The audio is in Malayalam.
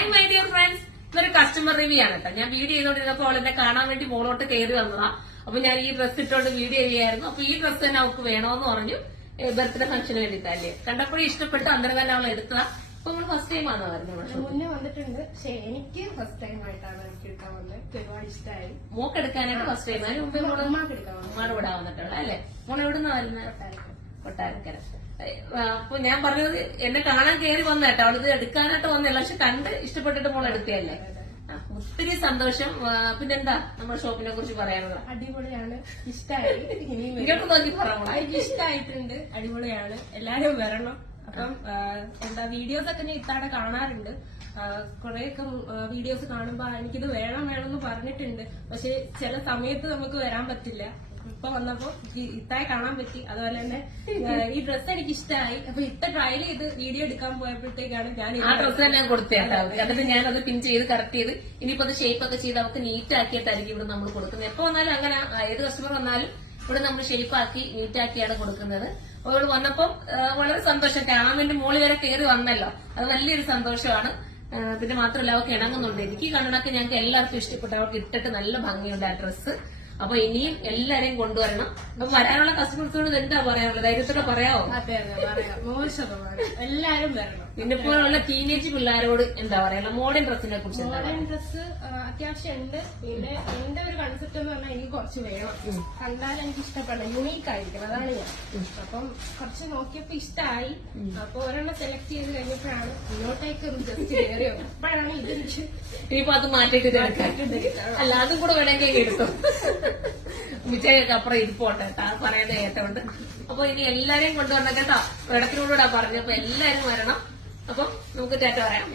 ഹായ് മൈ ഡിയർ ഫ്രണ്ട്സ്, ഇതൊരു കസ്റ്റമർ റിവ്യൂ ആണ് കേട്ടോ. ഞാൻ വീഡിയോ ചെയ്തോണ്ടിരുന്നപ്പോൾ എന്നെ കാണാൻ വേണ്ടി മോളോട്ട് കയറി വന്നതാ. അപ്പൊ ഞാൻ ഈ ഡ്രസ് ഇട്ടോണ്ട് വീഡിയോ ചെയ്യായിരുന്നു. അപ്പൊ ഈ ഡ്രസ് തന്നെ അവൾക്ക് വേണോന്ന് പറഞ്ഞു, ബർത്ത്ഡേ ഫംഗ്ഷന് വേണ്ടിട്ടല്ലേ. കണ്ടപ്പോഴേ ഇഷ്ടപ്പെട്ടു, അന്നേരം തന്നെ അവൾ എടുത്തതാ. അപ്പൊ നമ്മൾ ഫസ്റ്റ് ടൈം ആണ് വരുന്നത്. മുന്നേ വന്നിട്ടുണ്ട്, പക്ഷെ എനിക്ക് ഫസ്റ്റ് ടൈം ആയിട്ടാണ് എനിക്ക് എടുക്കാൻ വന്നത്. ഒരുപാട് ഇഷ്ടമായി. മോക്ക് എടുക്കാനായിട്ട് ഫസ്റ്റ് ടൈം. അതിന് മുമ്പേ മോള് ഉമ്മാടെ ഇവിടെ വന്നിട്ടുള്ള അല്ലേ. മോളെ എവിടുന്ന വരുന്നത്? കൊട്ടാരക്കര. അപ്പൊ ഞാൻ പറഞ്ഞത് എന്നെ കാണാൻ കയറി വന്ന കേട്ടോ. അവളിത് എടുക്കാനായിട്ട് വന്നല്ല, പക്ഷെ കണ്ട് ഇഷ്ടപ്പെട്ടിട്ട് മോൾ എടുക്കുകയല്ലേ. ഒത്തിരി സന്തോഷം. പിന്നെന്താ നമ്മുടെ ഷോപ്പിനെ കുറിച്ച് പറയാനുള്ളത്? അടിപൊളിയാണ്, ഇഷ്ടമായി. ഇങ്ങോട്ട് നോക്കി പറയാം. എനിക്ക് ഇഷ്ടമായിട്ടുണ്ട്, അടിപൊളിയാണ്. എല്ലാരും വരണം. അപ്പം എന്താ വീഡിയോസ് ഒക്കെ ഞാൻ ഇത്താടെ കാണാറുണ്ട്. കുറെയൊക്കെ വീഡിയോസ് കാണുമ്പോ എനിക്കിത് വേണം വേണമെന്ന് പറഞ്ഞിട്ടുണ്ട്. പക്ഷെ ചില സമയത്ത് നമുക്ക് വരാൻ പറ്റില്ല. ഇപ്പൊ വന്നപ്പോ ഇത്തായി കാണാൻ പറ്റി. അതുപോലെ തന്നെ ഈ ഡ്രസ്സ് എനിക്ക് ഇഷ്ടമായി. അപ്പൊ ഇത്ത ട്രയൽ ചെയ്ത് വീഡിയോ എടുക്കാൻ പോയപ്പോഴത്തേക്കാണ് ഞാൻ ആ ഡ്രസ്സ് തന്നെ കൊടുത്തേട്ടാ. എന്നിട്ട് ഞാനത് പിൻ ചെയ്ത് കറക്റ്റ് ചെയ്ത് ഇനിയിപ്പോ അത് ഷേപ്പ് ഒക്കെ ചെയ്ത് അവർക്ക് നീറ്റ് ആക്കിയിട്ടായിരിക്കും ഇവിടെ നമ്മൾ കൊടുക്കുന്നത്. എപ്പോ വന്നാലും അങ്ങനെ, ഏത് കസ്റ്റമർ വന്നാലും ഇവിടെ നമ്മൾ ഷേപ്പ് ആക്കി നീറ്റ് ആക്കിയാണ് കൊടുക്കുന്നത്. അപ്പോൾ ഇവിടെ വന്നപ്പോ വളരെ സന്തോഷം. കാണാൻ വേണ്ടി മോളി വരെ കയറി വന്നല്ലോ, അത് വലിയൊരു സന്തോഷമാണ്. പിന്നെ മാത്രമല്ല അവർക്ക് ഇണങ്ങുന്നുണ്ട്. എനിക്ക് കണ്ണടക്ക് ഞങ്ങൾക്ക് എല്ലാവർക്കും ഇഷ്ടപ്പെട്ടു. അവർക്ക് ഇട്ടിട്ട് നല്ല ഭംഗിയുണ്ട് ആ ഡ്രസ്സ്. അപ്പൊ ഇനിയും എല്ലാരെയും കൊണ്ടുവരണം. അപ്പൊ വരാനുള്ള കസ്റ്റമേഴ്സിനോട് എന്താ പറയാനുള്ളത്? ധൈര്യത്തോടെ പറയാമോ? അതെ അതെ പറയാം. എല്ലാരും വരണം. പിന്നെ ഇപ്പോഴുള്ള ടീനേജ് പിള്ളേരോട് എന്താ പറയാനുള്ള മോഡേൺ ഡ്രസ്സിനെ കുറിച്ച്? മോഡേൺ ഡ്രസ്സ് അത്യാവശ്യം ഉണ്ട്. പിന്നെ എന്റെ ഒരു കൺസെപ്റ്റ് എന്ന് പറഞ്ഞാൽ എനിക്ക് കുറച്ച് വേണം. കണ്ടാൽ എനിക്ക് ഇഷ്ടപ്പെടണം, യുണീക്ക് ആയിരിക്കണം. അതാണ് ഞാൻ. അപ്പം കുറച്ച് നോക്കിയപ്പോ ഇഷ്ടമായി. അപ്പൊ ഒരെണ്ണം സെലക്ട് ചെയ്ത് കഴിഞ്ഞപ്പോഴാണ് ഇങ്ങോട്ടേക്ക് ജസ്റ്റ് കയറിയോ. അപ്പോഴാണ് ഇതെനിക്ക് ഇനിയിപ്പോ അത് മാറ്റിയിട്ട് അല്ല, അതും കൂടെ വേണമെങ്കിൽ എടുത്തു. വിജയൊക്കെ അപ്പുറം ഇരിപ്പോട്ടെ കേട്ടോ, പറയുന്നത് കേട്ടോണ്ട്. അപ്പൊ ഇനി എല്ലാരെയും കൊണ്ടുവരണം കേട്ടോ. ഇടത്തിനോടാ പറഞ്ഞപ്പോ എല്ലാരും വരണം. അപ്പൊ നമുക്ക് ടാറ്റ പറയാം.